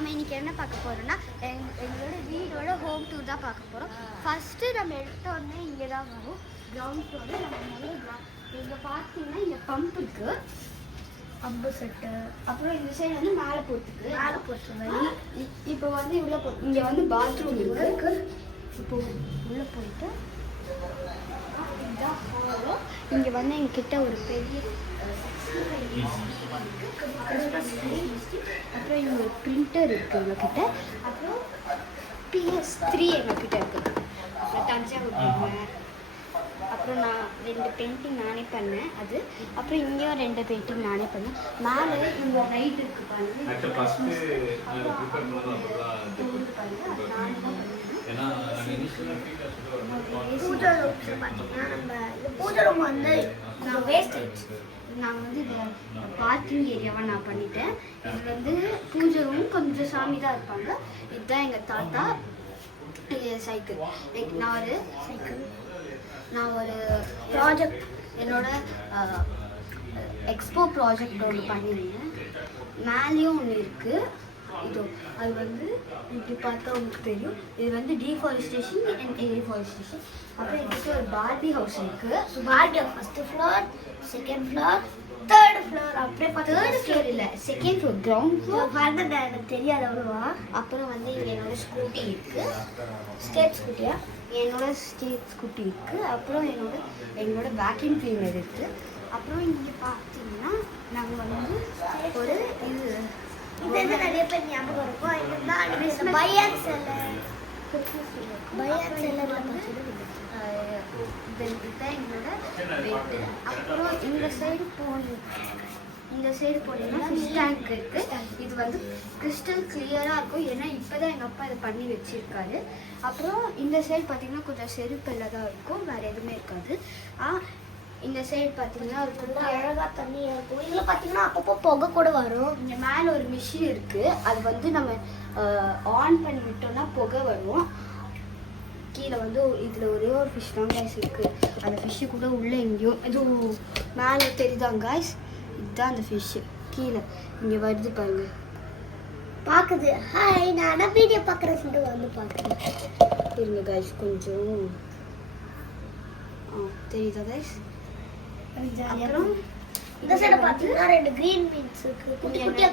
நம்ம இன்னைக்கு என்ன பார்க்க போறோம்னா எங்களோட வீடோட ஹோம் டூர் தான் பார்க்க போறோம். ஃபர்ஸ்ட் நம்ம எடுத்த உடனே இங்கே தான் வரும் கிரவுண்ட் ஃப்ளோர். நம்ம முதல்ல இங்கே பார்த்தீங்கன்னா இந்த பம்ப் இருக்கு, பம்பு செட்டு. அப்புறம் இந்த சைடு வந்து மேலே போட்டுருக்கு. இப்போ வந்து இங்கே வந்து பாத்ரூம் இருக்கு. இப்போ உள்ளே போயிட்டு இதுதான் ஹாலு. இங்கே வந்து எங்ககிட்ட ஒரு பெரிய அப்புறம் இங்கே ஒரு பிரிண்டர் இருக்குது எங்ககிட்ட. அப்புறம் PS3 எங்ககிட்ட இருக்குது. அப்புறம் தஞ்சாவூர் போடுவேன். அப்புறம் நான் 2 பெயிண்டிங் நானே பண்ணேன் அது. அப்புறம் இங்கேயும் 2 பெயிண்டிங் நானே பண்ணேன். மேலே இங்கே ரைட் இருக்குது பாருங்க. பூஜை ரூம் வந்து நான் வேஸ்டேஜ் நான் வந்து இதை பார்க்கிங் ஏரியாவாக நான் பண்ணிட்டேன். இது வந்து பூஜை ரூம், கொஞ்சம் சாமி தான் இருப்பாங்க. இதுதான் எங்கள் தாத்தா. சைக்கிள் நான் ஒரு ப்ராஜெக்ட் என்னோட எக்ஸ்போ ப்ராஜெக்ட் ஒன்று பண்ணியிருந்தேன். மேலேயும் ஒன்று இருக்குது. இது அது வந்து இப்படி பார்த்தா உங்களுக்கு தெரியும். இது வந்து டீஃபாரஸ்டேஷன் அண்ட் ரீஃபாரஸ்டேஷன். அப்புறம் இதுக்கு ஒரு பார்பி ஹவுஸ் இருக்குது. So Barbie first floor, second floor, third floor. அப்படியே தேர்ட் ஃப்ளோர் இல்லை, செகண்ட் ஃப்ளோர் கிரவுண்ட் ஃப்ளோர். பாருங்க எனக்கு தெரியாது அவ்வளோவா. அப்புறம் வந்து இங்கே என்னோட ஸ்கூட்டி இருக்குது, ஸ்டேட் ஸ்கூட்டியா, என்னோட ஸ்டேட் ஸ்கூட்டி இருக்குது. அப்புறம் என்னோட வேக்யூம் கிளீனர் இருக்குது. அப்புறம் இங்கே பார்த்தீங்கன்னா நாங்கள் வந்து ஒரு இது நிறைய பேர் ஞாபகம் இருக்கும். இதுதான் பையர் செல்லர். இதுதான் எங்களோட பெட்டு. அப்புறம் இந்த சைடு போனீங்கன்னா ஃபிஷ் டேங்க் இருக்குது. இது வந்து கிறிஸ்டல் கிளியராக இருக்கும். ஏன்னா இப்போ தான் எங்கள் அப்பா இதை பண்ணி வச்சுருக்காரு. அப்புறம் இந்த சைடு பார்த்தீங்கன்னா கொஞ்சம் செருப்பெல்லாம் தான் இருக்கும், வேறு எதுவுமே இருக்காது. இந்த சைடு பார்த்தீங்கன்னா ஒரு ஃபுல்லாக அழகாக தண்ணியாக இருக்கும். இதில் பார்த்தீங்கன்னா அப்பப்போ புகை கூட வரும். இங்கே மேலே ஒரு மிஷின் இருக்குது. அது வந்து நம்ம ஆன் பண்ணி விட்டோம்னா புகை வரும். கீழே வந்து இதில் ஒரே ஒரு ஃபிஷ் தான் காய்ஸ் இருக்குது. அந்த ஃபிஷ்ஷு கூட உள்ளே எங்கேயோ இது மேலே தெரியுதாங்க காய்ஸ். இதுதான் அந்த ஃபிஷ்ஷு. கீழே இங்கே வருது பாருங்க, பார்க்குது. ஹாய், நான் வீடியோ பார்க்குறேன் சொல்லிட்டு வந்து பார்க்குறேன். இருங்க காய்ஸ், கொஞ்சம் தெரியுதா காய்ஸ். அப்புறம் இந்த சைடு பார்த்தீங்கன்னா 2 கிரீன் பீன்ஸ் இருக்கு.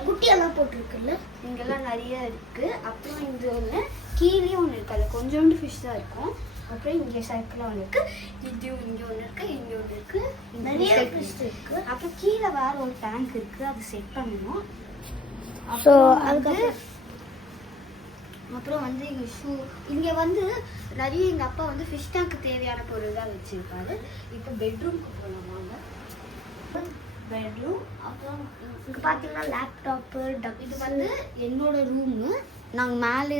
குட்டியெல்லாம் போட்டிருக்குல்ல, இங்கெல்லாம் நிறைய இருக்கு. அப்புறம் இந்த ஒன்று கீழேயும் ஒன்று இருக்கு, அதில் கொஞ்சோண்டு ஃபிஷ் தான் இருக்கும். அப்புறம் இங்கே சர்க்கிளாக ஒன்று இருக்கு, இதுவும் இங்கே ஒன்று இருக்கு, இங்கே ஒன்று இருக்கு, நிறைய ஃபிஷ் இருக்கு. அப்புறம் கீழே வேற ஒரு டேங்க் இருக்கு, அது செட் பண்ணணும். ஸோ அப்புறம் வந்து இங்கே இங்கே வந்து நிறைய எங்கள் அப்பா வந்து ஃபிஷ் டேங்க்கு தேவையான பொருள் தான் வச்சுருப்பாரு. இப்போ பெட்ரூம்க்கு போகலாம் வாங்க. பெட்ரூம். அப்புறம் இங்கே பார்த்தீங்கன்னா லேப்டாப்பு. இது வந்து என்னோட ரூமு. நாங்கள் மேலே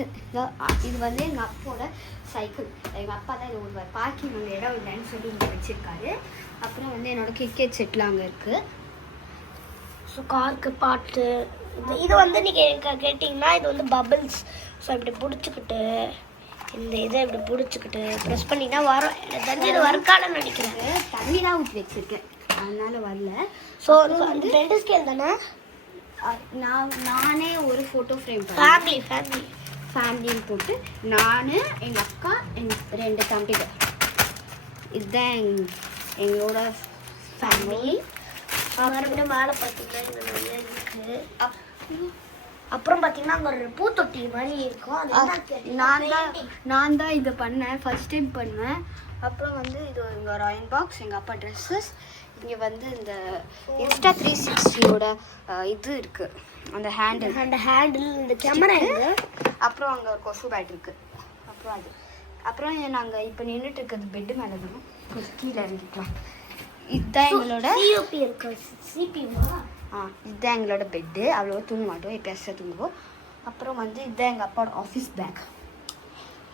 இது வந்து எங்கள் அப்பாவோட சைக்கிள். எங்கள் அப்பா தான் இது ஒரு பார்க்கிங் அந்த இடம் இல்லைன்னு சொல்லி இங்கே வச்சுருக்காரு. அப்புறம் வந்து என்னோட கிரிக்கெட் செட்டில் அங்கே இருக்குது. ஸோ காருக்கு பாட்டு. இது வந்து நீங்கள் கேட்டிங்கன்னா இது வந்து பபிள்ஸ். ஸோ இப்படி பிடிச்சிக்கிட்டு இந்த இதை இப்படி பிடிச்சிக்கிட்டு ப்ரெஸ் பண்ணினா வரும். எனக்கு இது வருக்காலன்னு நினைக்கிறேன். தண்ணி தான் ஊற்றி வச்சுருக்கேன், அதனால வரல. ஸோ வந்து 2 ஸ்கேல் தானே. நானே ஒரு ஃபோட்டோ ஃப்ரேம் ஃபேமிலின்னு போட்டு நான், எங்கள் அக்கா, எங்கள் 2 தம்பிகள். இதுதான் எங்களோட ஃபேமிலி. மறுபடியும் மேலே பார்த்தீங்கன்னா இந்த நிறைய இருக்குது. அப்புறம் பார்த்தீங்கன்னா அங்கே ஒரு பூத்தொட்டி மாதிரி இருக்கும். நான் தான் இதை பண்ணேன், ஃபர்ஸ்ட் டைம் பண்ணேன். அப்புறம் வந்து இது இங்கே ஒரு அயன் பாக்ஸ், எங்கள் அப்பா ட்ரெஸ்ஸஸ். இங்கே வந்து இந்த இன்ஸ்டா 360யோட இது இருக்குது, அந்த ஹேண்டில் இந்த கேமரா இருக்குது. அப்புறம் அங்கே ஒரு கொசு பேட் இருக்குது. அப்புறம் நாங்கள் இப்போ நின்றுட்டு இருக்கிறது பெட்டு மேலே தான், கீழே இறங்கிக்கலாம். இதுதான் எங்களோட இதுதான் எங்களோட பெட்டு. அவ்வளோ தூங்க மாட்டோம், எப்பயாச்சும் தூங்குவோம். அப்புறம் வந்து இதுதான் எங்கள் அப்பாவோட ஆஃபீஸ் பேக்.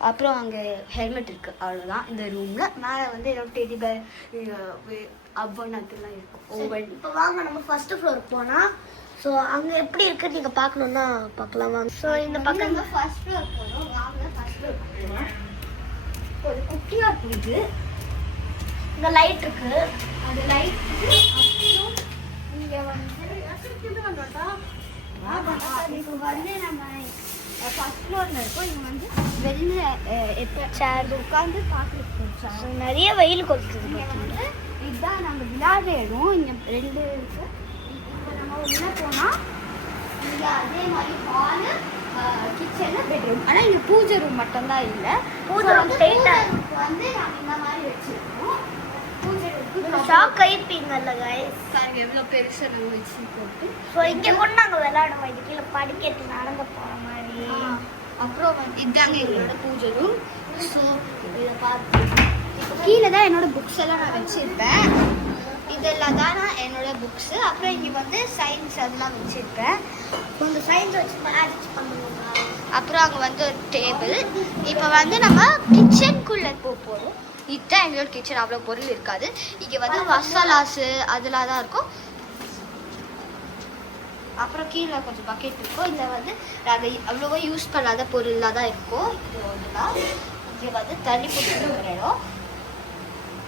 அப்புறம் அங்கே ஹெல்மெட் இருக்குது, அவ்வளோதான் இந்த ரூமில். மேலே வந்து என்னோட டெடி பேர், அவன் அதெல்லாம் இருக்கும். ஓவன். இப்போ வாங்க நம்ம ஃபர்ஸ்ட் ஃப்ளோருக்கு போனால். ஸோ அங்கே எப்படி இருக்குன்னு நீங்கள் பார்க்கணுன்னா பார்க்கலாம் வாங்க. ஸோ இந்த பக்கம் ஃபர்ஸ்ட் ஃப்ளோர் போகிறோம். வாங்க ஃபர்ஸ்ட் ஃப்ளோர் போகிறோம். ஒரு குட்டியாக இருக்குது. இங்கே லைட் இருக்குது, அது லைட். அப்புறம் இங்கே வந்து இப்போ வந்து நம்ம ஃபர்ஸ்ட் ஃப்ளோரில் இருக்கோம். இங்கே வந்து வெளியில் எப்போ சேர் உட்காந்து பார்க்குறதுக்கு நிறைய வெயில் கொத்துது. இங்கே வந்து இதுதான் நம்ம விளையாடுற இடம். இங்கே 2 இருக்குது. இப்போ நம்ம உள்ளே போனால் இங்கே அதே மாதிரி ஹாலு, கிச்சனு, பெட்ரூம். ஆனால் இங்கே பூஜை ரூம் மட்டும்தான் இல்லை. பூஜை ரூம் வந்து நம்ம இந்த மாதிரி வச்சுருக்கோம். பூஜை ரூம் ஷாக் ஆயிப்பீங்கல்ல கைஸ். பாருங்க எவ்வளோ பெருசாக நாங்கள் வச்சு போட்டு. ஸோ இங்கே கூட நாங்கள் விளையாடுவோம். இது கீழே படிக்கட்டு நடந்து போகிற மாதிரி. அப்புறம் வந்து இதாங்க எங்களோட பூஜை ரூம். ஸோ இதில் பார்த்து இப்போ கீழே தான் என்னோட புக்ஸ் எல்லாம் நான் வச்சுருப்பேன். இதெல்லாம் தான் நான் என்னோட புக்ஸு. அப்புறம் இங்கே வந்து சயின்ஸ் அதெல்லாம் வச்சுருப்பேன். கொஞ்சம் சயின்ஸ் வச்சு மேரேஜ் பண்ணுவோம். அப்புறம் அங்கே வந்து ஒரு டேபிள். இப்போ வந்து நம்ம கிச்சனுக்குள்ளே போகிறோம். இதுதான் எங்களோட கிச்சன். அவ்வளோ பொருள் இருக்காது. இங்கே வந்து மசாலாஸு அதெல்லாம் தான் இருக்கும். அப்புறம் கீழே கொஞ்சம் பக்கெட் இருக்கும். இதில் வந்து நாங்கள் அவ்வளோவா யூஸ் பண்ணாத பொருளாக தான் இருக்கும். இது ஒன்றுலாம் இங்கே வந்து தண்ணி பிடிக்கிற ஒரு இடம்.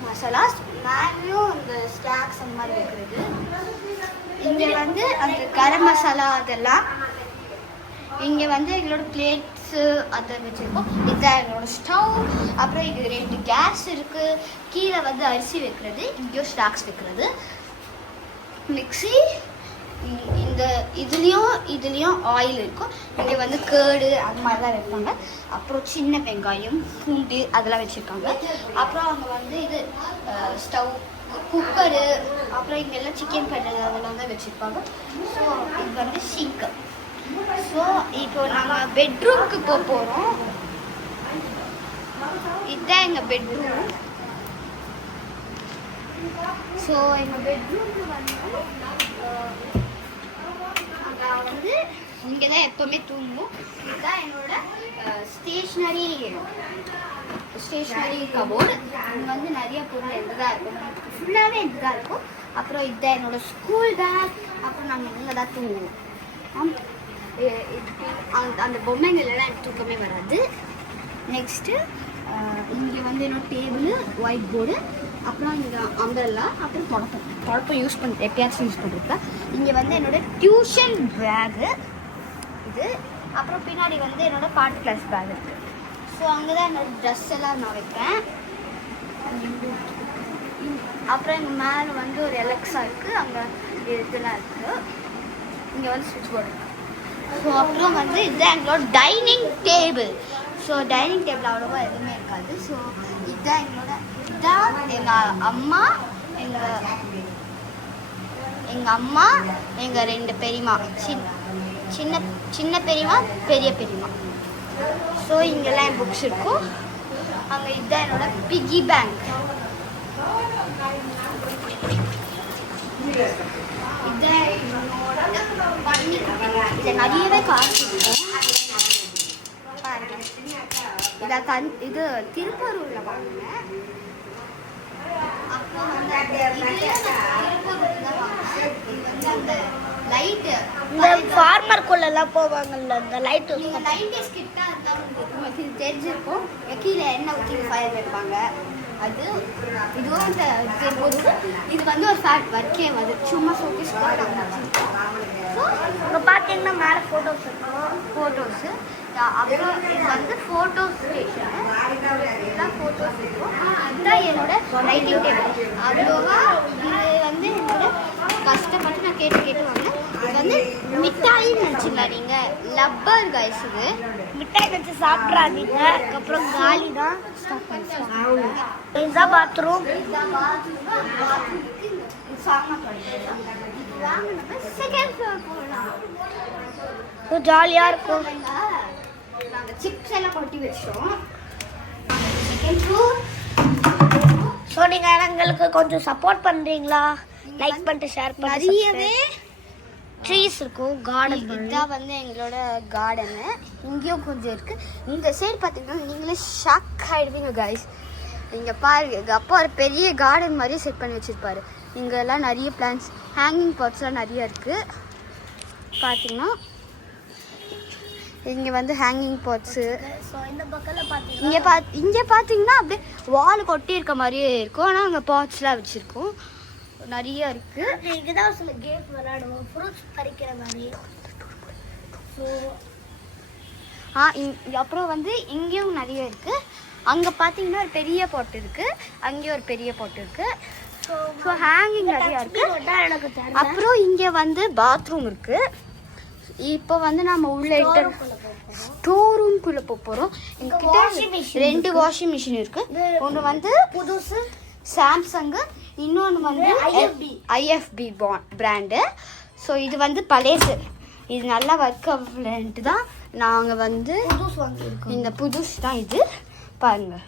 மசாலாஸ் மேலேயும் இந்த ஸ்நாக்ஸ் அந்த மாதிரி வைக்கிறது. இங்கே வந்து அந்த கரம் மசாலா அதெல்லாம். இங்கே வந்து எங்களோட பிளேட்ஸு அதை வச்சுருக்கோம். இதுதான் எங்களோட ஸ்டவ். அப்புறம் இது 2 கேஸ் இருக்குது. கீழே வந்து அரிசி வைக்கிறது, இங்கேயும் ஸ்நாக்ஸ் வைக்கிறது. மிக்ஸி. இந்த இதுலேயும் ஆயில் இருக்கும். இங்கே வந்து கேர்டு அந்த மாதிரி தான் வைப்பாங்க. அப்புறம் சின்ன வெங்காயம், பூண்டு அதெல்லாம் வச்சுருக்காங்க. அப்புறம் அங்கே வந்து இது ஸ்டவ், குக்கரு, அப்புறம் இங்கே எல்லாம் சிக்கன் கட்டல் அதெல்லாம் தான் வச்சுருப்பாங்க. ஸோ இது வந்து சிங்க்கு. ஸோ இப்போ நாங்கள் பெட்ரூமுக்கு போகிறோம். இதுதான் எங்கள் பெட்ரூம். ஸோ எங்கள் பெட்ரூமுக்கு வந்து இங்கே தான் எப்போவுமே தூங்குவோம். இதுதான் என்னோட ஸ்டேஷ்னரி கபோர்டு. இங்கே வந்து நிறைய பொருள் எதுதான் இருக்கும், ஃபுல்லாகவே எதுதான் இருக்கும். அப்புறம் இதுதான் என்னோட ஸ்கூல் பேக். அப்புறம் நாங்கள் இங்கே தான் தூங்குவோம். அந்த பொம்மைங்கள்லாம் எனக்கு தூக்கமே வராது. நெக்ஸ்ட்டு இங்கே வந்து என்னோட டேபிள், ஒயிட் போர்டு, அப்புறம் இங்கே அம்பரெல்லா, அப்புறம் தொடப்பம் யூஸ் எப்பயாச்சும் யூஸ் பண்ணிருப்பேன். இங்கே வந்து என்னோட டியூஷன் பேகு இது. அப்புறம் பின்னாடி வந்து என்னோட பாட்டு கிளாஸ் பேக் இருக்குது. ஸோ அங்கே தான் என்னோட ட்ரெஸ் எல்லாம் நான் வைப்பேன். அப்புறம் எங்கள் மேலே வந்து ஒரு எலக்ஸா இருக்குது. அங்கே இதெல்லாம் இருக்குது. இங்கே வந்து ஸ்விட்ச் போர்டு இருக்குது. ஸோ அப்புறம் வந்து இதுதான் எங்களோட dining table. So dining table அவ்வளோவா எதுவுமே இருக்காது. ஸோ இதுதான் எங்கள் அம்மா, எங்கள் 2 பெரியம்மா, சின்ன பெரியம்மா, பெரிய பெரியம்மா. ஸோ இங்கெல்லாம் என் புக்ஸ் இருக்கும். அங்கே இதுதான் என்னோட பிகி பேங்க். இதுதான் என்னோட பண்ணி. இதில் நிறையவே காசு இருக்கும். இது திருப்பூர்ல வாங்கினேன். அப்புறம் வந்து அந்த லைட்டு, இந்த ஃபார்மர்க்குள்ளெல்லாம் போவாங்கல்ல அந்த லைட்டு, நீங்கள் 90s கிட்ட இருந்தாலும் உங்களுக்கு இது தெரிஞ்சிருக்கும். கீழே எண்ணெய் ஊற்றி ஃபயர் வைப்பாங்க. அது இதுவும் இந்த திருப்பூர். இது வந்து ஒரு ஃபேட் ஒர்க்கே வந்து சும்மா ஷோகேஸ்க்காக ஸோ இங்கே பார்த்தீங்கன்னா மேலே ஃபோட்டோஸ் இருக்கும். ஃபோட்டோஸு. அப்புறம் இது வந்து ஃபோட்டோ ஸ்டேஷனு. இதெல்லாம் ஃபோட்டோஸ் இருக்கும். இதுதான் என்னோட ரைட்டிங் டேபிள். அவ்வளோவா இது வந்து என்னோட கஷ்டப்பட்டு நான் கேட்டு வாங்கினேன். இது வந்து மிட்டாயின்னு நினச்சிங்களா நீங்கள்? Rubber guys. இது மிட்டாய் வச்சு சாப்பிட்றாதீங்க. அதுக்கப்புறம் காலி தான். இதுதான் பாத்ரூம். செகண்ட் ஃப்ளோர் போகலாம். ஜாலியாக இருக்கும். நாங்கள் சிப்ஸ் எல்லாம் கொட்டி வச்சோம். Second floor. ஸோ நீங்கள் எங்களுக்கு கொஞ்சம் சப்போர்ட் பண்ணுறீங்களா? லைக் பண்ணிட்டு ஷேர் பண்ணி. நிறையவே ட்ரீஸ் இருக்கும். கார்டன் இதான் வந்து எங்களோட கார்டனு. இங்கேயும் கொஞ்சம் இருக்குது. இந்த சைடு பார்த்தீங்கன்னா நீங்களே ஷாக் ஆகிடுவீங்க கைஸ். இங்கே பாருங்க, எங்கள் அப்பா ஒரு பெரிய கார்டன் மாதிரி செட் பண்ணி வச்சுருப்பாரு. இங்கெல்லாம் நிறைய பிளான்ஸ், ஹேங்கிங் பாட்ஸ்லாம் நிறைய இருக்குது. பார்த்தீங்கன்னா இங்கே வந்து ஹேங்கிங் பாட்ஸு. ஸோ இந்த பக்கத்தில் பார்த்தீங்கன்னா இங்கே பார்த்தீங்கன்னா அப்படியே வால் கொட்டி இருக்க மாதிரியே இருக்கும். ஆனால் அங்கே பாட்ஸ்லாம் வச்சுருக்கோம். நிறைய இருக்குது. இதுதான் சில கேம் விளையாடுவோம். ஃப்ரூட்ஸ் பறிக்கிற மாதிரி. அப்புறம் வந்து இங்கேயும் நிறைய இருக்குது. அங்கே பார்த்தீங்கன்னா ஒரு பெரிய பாட் இருக்குது, அங்கேயும் ஒரு பெரிய பாட் இருக்குது. ஸோ ஹேங்கிங் நிறையா இருக்குது. அப்புறம் இங்கே வந்து பாத்ரூம் இருக்குது. இப்போ வந்து நம்ம உள்ளே ஸ்டோர் ரூம்குள்ளே போகிறோம். எங்ககிட்ட 2 வாஷிங் மிஷின் இருக்குது. ஒன்று வந்து புதுசு சாம்சங்கு, இன்னொன்று வந்து ஐஎஃப்பி பிராண்டு. ஸோ இது வந்து பழையது, இது நல்லா ஒர்க் ஆகலன்ட்டு தான் நாங்கள் வந்து இந்த புதுசு தான் இது. பாருங்கள்,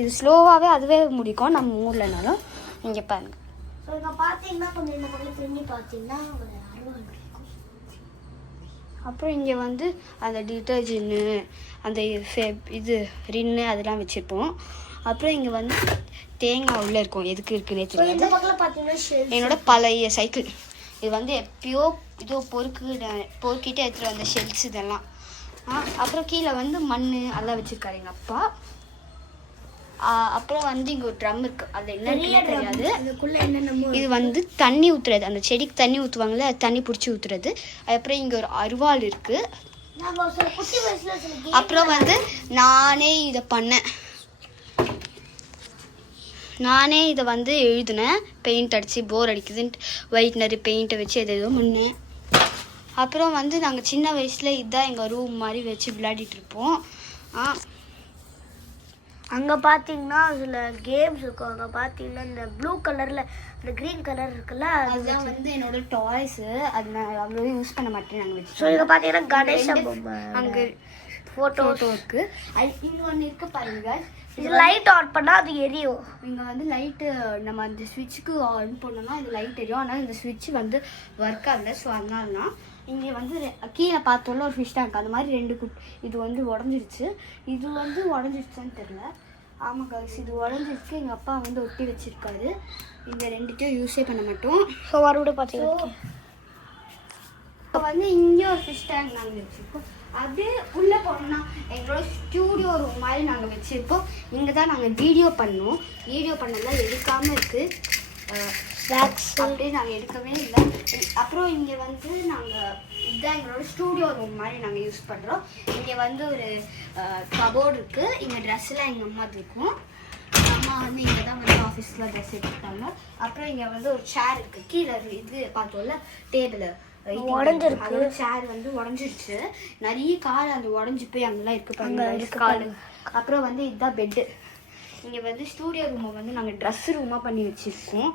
இது ஸ்லோவாகவே அதுவே முடிக்கும் நம்ம ஊர்லனாலும். இங்கே பாருங்கள். ஸோ இங்கே பார்த்தீங்கன்னா கொஞ்சம் இந்த பக்கம் திரும்பி பார்த்தீங்கன்னா அப்புறம் இங்கே வந்து அந்த டிட்டர்ஜென்ட்டு, அந்த இது ரின்னு அதெல்லாம் வச்சுருப்போம். அப்புறம் இங்கே வந்து தேங்காய் உள்ளே இருக்கும், எதுக்கு இருக்குன்னே தெரியாது. என்னோட பழைய சைக்கிள் இது வந்து எப்பயோ இதோ பொறுக்கிட்டு எடுத்துகிட்டு வந்த ஷெல்ஸ் இதெல்லாம். அப்புறம் கீழே வந்து மண் அதெல்லாம் வச்சுருக்காரு எங்கள் அப்பா. அப்புறம் வந்து இங்கே ஒரு ட்ரம் இருக்குது, அது என்னன்னு தெரியாது. இது வந்து தண்ணி ஊற்றுறது, அந்த செடிக்கு தண்ணி ஊற்றுவாங்கள்ல, தண்ணி பிடிச்சி ஊற்றுறது. அப்புறம் இங்கே ஒரு அருவாள் இருக்குது. அப்புறம் வந்து நானே இதை வந்து எழுதினேன், பெயிண்ட் அடித்து போர் அடிக்குதுன்ட்டு ஒயிட்னரு பெயிண்ட்டை வச்சு எதோ பண்ணேன். அப்புறம் வந்து நாங்கள் சின்ன வயசில் இதுதான் எங்கள் ரூம் மாதிரி வச்சு விளையாடிட்டு இருப்போம். அங்கே பார்த்தீங்கன்னா அதில் கேம்ஸ் இருக்கும். அங்கே பார்த்தீங்கன்னா இந்த ப்ளூ கலரில் இந்த க்ரீன் கலர் இருக்குல்ல, அதுதான் வந்து என்னோட டாய்ஸு. அது நான் அவ்வளோ யூஸ் பண்ண மாட்டேன் நாங்கள் வச்சு. ஸோ இங்கே பார்த்தீங்கன்னா கணேஷா பொம்மை, அங்கே ஃபோட்டோ இருக்குது. இங்கே ஒன்று இருக்குது பாருங்க. இது லைட் ஆன் பண்ணால் அது எரியும். இங்கே வந்து லைட்டு நம்ம அந்த ஸ்விட்சுக்கு ஆன் பண்ணோம்னா இது லைட் எரியும். ஆனால் இந்த ஸ்விட்ச் வந்து ஒர்க் ஆகலை. ஸோ அதனால தான் இங்கே வந்து கீழே பார்த்தோம்ல ஒரு ஃபிஷ் டேங்க், அந்த மாதிரி 2 இது வந்து உடஞ்சிருச்சு. இது வந்து உடஞ்சிருச்சான்னு தெரில. ஆமாம் காய்ஸ், இது உடஞ்சிருக்கு. எங்கள் அப்பா வந்து ஒட்டி வச்சுருக்காரு. இந்த 2த்தையும் யூஸே பண்ண மாட்டோம். ஸோ மறுபடியும் பார்த்தீங்கன்னா இப்போ வந்து இங்கே ஒரு ஃபிஷ் டேங்க் நாங்கள் வச்சுருக்கோம். அப்படியே உள்ளே போனோம்னா எங்களோட ஸ்டூடியோ ரூம் மாதிரி நாங்கள் வச்சுருக்கோம். இங்கே தான் நாங்கள் வீடியோ பண்ணோம். வீடியோ பண்ணலாம் எடுக்காமல் இருக்குது. அப்படியே நாங்கள் எடுக்கவே இல்லை. அப்புறம் இங்கே வந்து நாங்கள் இதுதான் எங்களோட ஸ்டூடியோ ரூம் மாதிரி நாங்கள் யூஸ் பண்ணுறோம். இங்கே வந்து ஒரு கபோர்டு இருக்குது. இங்கே ட்ரெஸ்ஸெலாம் எங்கள் அம்மா இருக்கும். அம்மா வந்து இங்கே தான் வந்து ஆஃபீஸில் ட்ரெஸ் எடுத்துருக்காங்க. அப்புறம் இங்கே வந்து ஒரு சேர் இருக்குது. கீழே இது பார்த்தோம்ல டேபிள் உடஞ்சிருக்கு. சேர் வந்து உடஞ்சிருச்சு. நிறைய கால் அந்த உடஞ்சி போய் அங்கெல்லாம் இருக்கு கால். அப்புறம் வந்து இதுதான் பெட்டு. இங்கே வந்து ஸ்டூடியோ ரூமை வந்து நாங்கள் ட்ரெஸ் ரூமாக பண்ணி வச்சுருக்கோம்.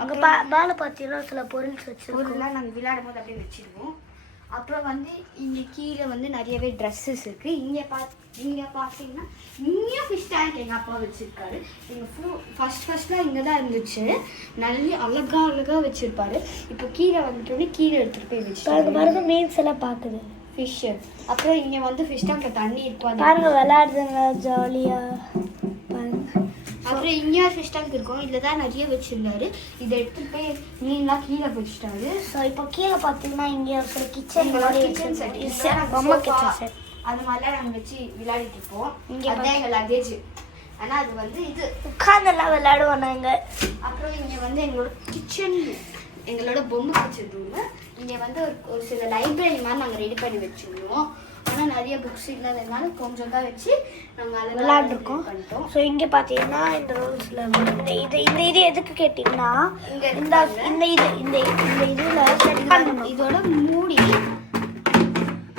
அங்கே மேலே பார்த்தீங்கன்னா சில பொருள்லாம் நாங்கள் விளையாடும் போது அப்படியே வச்சுருக்கோம். அப்புறம் வந்து இங்கே கீழே வந்து நிறையவே ட்ரெஸ்ஸஸ் இருக்குது. இங்கே பார்த்தீங்கன்னா இங்கேயும் ஃபிஷ் டேங்க் எங்கள் அப்பா வச்சுருக்காரு. எங்கள் ஃபஸ்ட்லாம் இங்கே தான் இருந்துச்சு. நிறைய அழகாக வச்சுருப்பாரு. இப்போ கீழே வந்துட்டோன்னே கீழே எடுத்துகிட்டு போய் வச்சுருக்காரு. பாருங்க மீன்ஸ் எல்லாம் பார்க்குது, ஃபிஷ்ஷு. அப்புறம் இங்கே வந்து ஃபிஷ் டேங்கில் தண்ணி இருக்கும், பாருங்க விளையாடுதுங்க ஜாலியாக பாருங்க. அப்புறம் இங்கே ஃபிஷ் டேங்க் இருக்கும். இதில் தான் நிறைய வச்சுருந்தாரு. இதை எடுத்துகிட்டு போய் மீன்லாம் கீழே வச்சுட்டாரு. ஸோ இப்போ கீழே பார்த்தீங்கன்னா இங்கே ஒரு சில கிச்சன் செட், பொம்மை கிச்சன் செட் அது மாதிரிலாம் நாங்கள் வச்சு விளையாடிட்டு இருப்போம். இங்கே தான் எங்கள் லக்கேஜ். ஆனால் அது வந்து இது உட்காந்தெல்லாம் விளையாடுவோம் நாங்கள். அப்புறம் இங்கே வந்து எங்களோட கிச்சன், எங்களோட பொம்மை கிச்சன் ரூமு. இங்கே வந்து ஒரு சில லைப்ரரி மாதிரி நாங்கள் ரெடி பண்ணி வச்சுருந்தோம். ஆனால் நிறைய புக்ஸ் இல்லாததுனால கொஞ்சம் தான் வச்சு நாங்கள் அதை விளையாண்டுருக்கோம் பண்ணிட்டோம். ஸோ இங்கே பார்த்தீங்கன்னா இந்த ரூல்ஸில் இது எதுக்கு கேட்டிங்கன்னா இங்கே இந்த இதில் செட் பண்ணணும். இதோட மூடி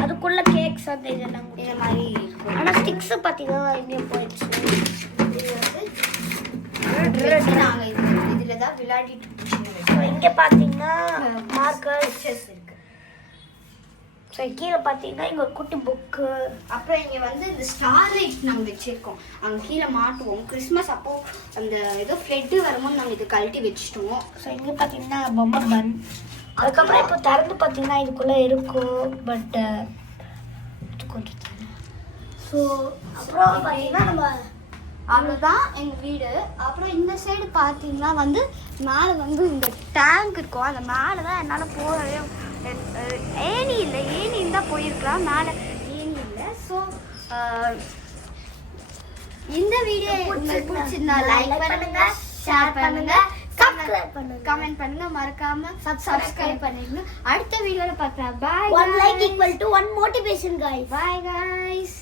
அதுக்குள்ளே கேக்ஸ் அந்த இதெல்லாம் இந்த மாதிரி இருக்கும். ஆனால் ஸ்டிக்ஸு பார்த்தீங்கன்னா இங்கே போயிடுச்சு. இது வந்து நாங்கள் இதில் தான் விளையாடிட்டு இங்கே பார்த்தீங்கன்னா மார்க்கர்ஸ் இருக்கு. ஸோ கீழே பார்த்தீங்கன்னா இங்கே ஒரு குட்டி புக்கு. அப்புறம் இங்கே வந்து இந்த ஸ்டார் லைட் நாங்கள் வச்சுருக்கோம். அங்கே கீழே மாட்டுவோம். கிறிஸ்மஸ் அப்போ அந்த ஏதோ ஃப்ளெட்டு வரும்போது நாங்கள் இது கழட்டி வச்சுட்டோம். ஸோ இங்கே பார்த்தீங்கன்னா பொம்மை கன். அதுக்கப்புறம் இப்போ திறந்து பார்த்தீங்கன்னா இதுக்குள்ளே இருக்கும், பட் கொஞ்சம். ஸோ அப்புறம் பார்த்தீங்கன்னா நம்ம அவ்வளோதான் எங்கள் வீடு. அப்புறம் இந்த சைடு பார்த்தீங்கன்னா வந்து மேலே வந்து இந்த டேங்க் இருக்கும். அந்த மேலே தான் என்னால் போகவே ஏணி இல்லை. ஏணி இருந்தால் போயிருக்கலாம், மேலே ஏணி இல்லை. ஸோ இந்த வீடியோ உங்களுக்கு பிடிச்சிருந்தா லைக் பண்ணுங்க, ஷேர் பண்ணுங்க, Subscribe பண்ணுங்க. கமெண்ட் பண்ணுங்க, மறக்காம சப்ஸ்கிரைப் பண்ணிடுங்க. அடுத்த வீடியோல பார்க்கலாம். By. 1 like equal to 1 motivation, guys. Bye guys.